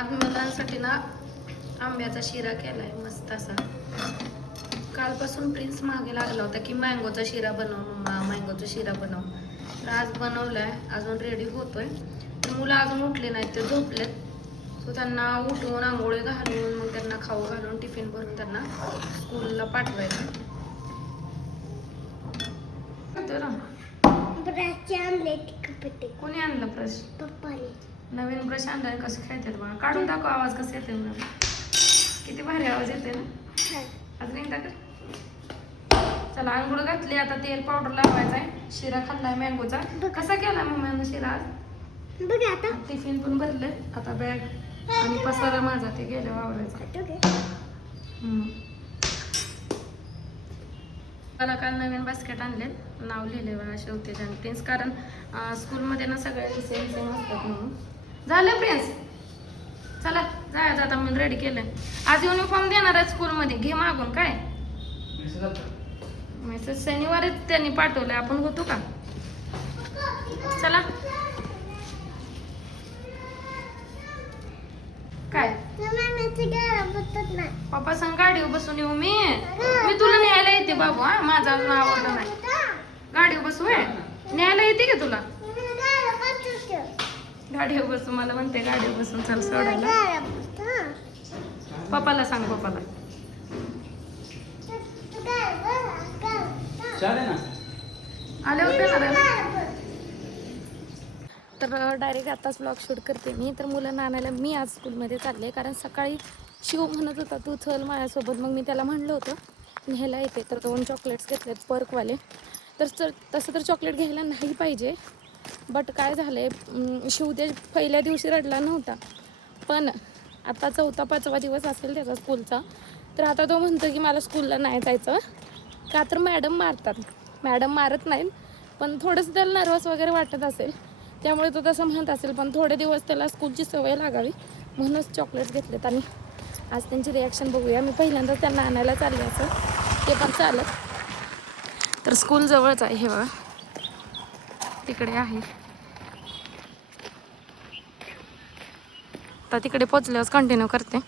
आज मुलांसाठी ना आंब्याचा शिरा केलाय मस्त असा. कालपासून प्रिन्स मागे लागला होता की मँगोचा शिरा बनव मम्मा, मँगोचा शिरा बनव. तर आज बनवलाय, अजून रेडी होतोय. तर मुलं अजून उठले नाहीत, ते झोपलेत. सो त्यांना उठवून आंघोळी घालून मग त्यांना खाऊ घालून टिफिन भरून त्यांना स्कूलला पाठवायचं. कोणी आणलं ब्रश? पप्पाने. नवीन ब्रश आणलाय. कसं खेळतात बघा. काढून दाखव आवाज कसं येते. किती भारी आवाज येते ना. अजून एकदा कर. चला आंघोळ घातली, आता तेल पावडर लावायचा आहे. शिरा खाल्लाय मँगोचा. कसा केला मम्मीनं शिरा आज? बघा आता. टिफिन पण भरले. आता बॅग आणि पसारा माझा ते गेल्या वावरायचा. मला काल नवीन बास्केट आणले, नाव लिहिले बघा शेवतेज आणि प्रिन्स. कारण स्कूलमध्ये ना सगळ्यांनी सेम सेम असतात म्हणून. झालं प्रिन्स? चला जायचं आता. मी रेडी केलंय. आज युनिफॉर्म देणार आहे स्कूलमध्ये. घे मागून. काय मेसेज शनिवारीच त्यांनी पाठवलंय. आपण होतो का? चला. काय पप्पा संग गाडीवर बसून येऊ मी तुला न्यायला येते बाबू. हा माझा अजून आवडलं नाही. गाडीवर बसू आहे. न्यायला येते का तुला? गाडीवर बसू मला म्हणते. गाडीवर बसून चल सोडायला. पप्पाला सांग. पप्पाला आले होते ना. तर डायरेक्ट आताच ब्लॉग शूट करते मी. तर मुलांना आणायला मी आज स्कूलमध्ये चालले. कारण सकाळी शिव म्हणत होता तू चल माझ्यासोबत. मग मी त्याला म्हणलं होतं न्यायला येते. तर 2 चॉकलेट्स घेतलेत पर्कवाले. तर तसं तर चॉकलेट घ्यायला नाही पाहिजे, बट काय झालं आहे, शिव ते पहिल्या दिवशी रडला नव्हता. पण आता 4-5वा दिवस असेल त्याचा स्कूलचा. तर आता तो म्हणतो की मला स्कूलला नाही जायचं. का तर मॅडम मारतात. मॅडम मारत नाहीत, पण थोडंसं त्याला नर्वस वगैरे वाटत असेल, त्यामुळे तो तसं म्हणत असेल. पण थोडे दिवस त्याला स्कूलची सवय लागावी म्हणूनच चॉकलेट्स घेतलेत. आणि आज त्यांची रिॲक्शन बघूया. मी पहिल्यांदा त्यांना आणायला चालले असं ते पण चालत. तर स्कूल जवळच आहे हे बघा, तिकडे आहे. आता तिकडे पोचल्यावर कंटिन्यू करते.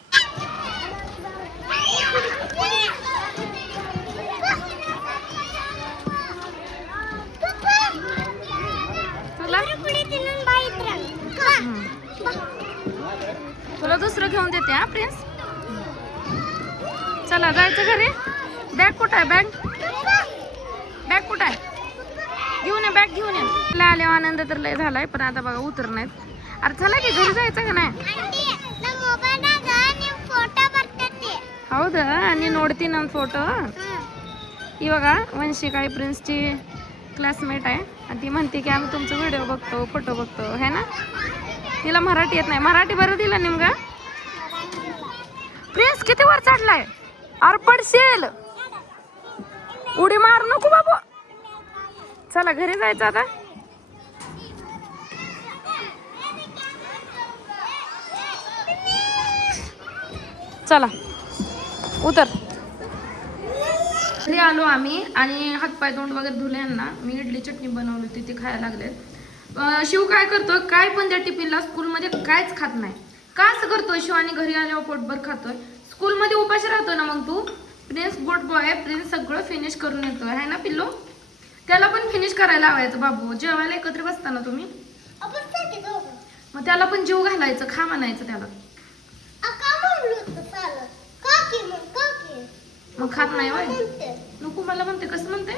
तुला दुसरं घेऊन देते हा प्रिन्स. चला जायचं घरी. बॅग कुठं आहे? बॅग कुठं आहे? घेऊन ये बॅग, घेऊन ये. आले आनंद तर लय झालाय, पण आता बघा उतर नाहीत. अरे चला की घरी जायचं का नाही? हौद आणि नोडती ना फोटो. ही बघा वंशिका आहे प्रिन्सची क्लासमेट आहे. आणि ती म्हणते की आम्ही तुमचा व्हिडिओ बघतो, फोटो बघतो है ना. तिला मराठी येत नाही. मराठी बरं दिलं नेमका. प्रिन्स किती वर चढलाय. अरे पडशील. उडी मार नको बाबू. चला घरी जायचं आता. चला उतर. घरी आलो आम्ही आणि हातपाय तोंड वगैरे धुले यांना. मी इडली चटणी बनवली होती, ती खायला लागले. शिव काय करतो, काय पण त्या टिफिनला स्कूलमध्ये काहीच खात नाही. का असं करतोय शिव? आणि घरी आल्यावर पोटभर खातोय. स्कूलमध्ये उपाशी राहतो ना मग तू. Prince good boy. प्रिन्स सगळं फिनिश करून येतोय है ना पिल्लो. त्याला पण फिनिश करायला लावायचं बाबू. जेवायला एकत्र बसताना तुम्ही, मग त्याला पण जीव घालायचं. खा म्हणायचं त्याला. मग खात नाही वय. नको मला म्हणते. कसं म्हणते?